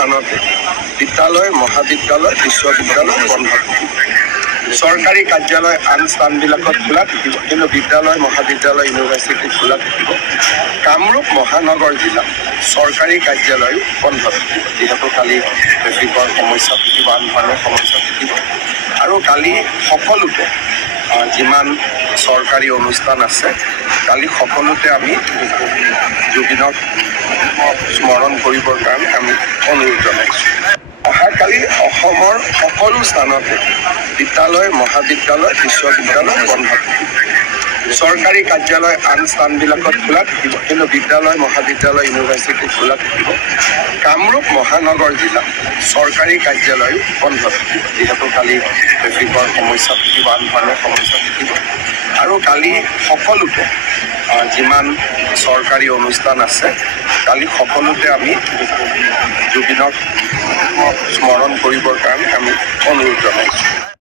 স্থানতে বিদ্যালয়, মহাবিদ্যালয়, বিশ্ববিদ্যালয় বন্ধ থাকিব। চৰকাৰী কাৰ্যালয় আন স্থানবিলাকত খোলা থাকিব, কিন্তু বিদ্যালয়, মহাবিদ্যালয়, ইউনিভাৰ্চিটি খোলা থাকিব। কামৰূপ মহানগৰ জিলাত চৰকাৰী কাৰ্যালয় বন্ধ থাকিব, যিহেতু কালি ট্ৰেফিকৰ সমস্যা থাকিব, আন ধৰণৰ সমস্যা থাকিব। আৰু কালি সকলোতে যিমান চৰকাৰী অনুষ্ঠান আছে, কালি সকলোতে আমি জুবিনক স্মৰণ কৰিবৰ কাৰণে আমি অনুৰোধ জনাইছোঁ। অহাকালি অসমৰ সকলো স্থানতে বিদ্যালয়, মহাবিদ্যালয়, বিশ্ববিদ্যালয় বন্ধ থাকিব। চৰকাৰী কাৰ্যালয় আন স্থানবিলাকত খোলা থাকিব, কিন্তু বিদ্যালয়, মহাবিদ্যালয়, ইউনিভাৰ্চিটি খোলা থাকিব। কামৰূপ মহানগৰ জিলাত চৰকাৰী কাৰ্যালয় বন্ধ থাকিব, যিহেতু কালি ট্ৰেফিকৰ সমস্যা থাকিব, আন ধৰণৰ সমস্যা থাকিব। আৰু কালি সকলোতে যিমান চৰকাৰী অনুষ্ঠান আছে, কালি সকলোতে আমি জুবিনক স্মৰণ কৰিবৰ কাৰণে আমি অনুৰোধ জনাইছোঁ।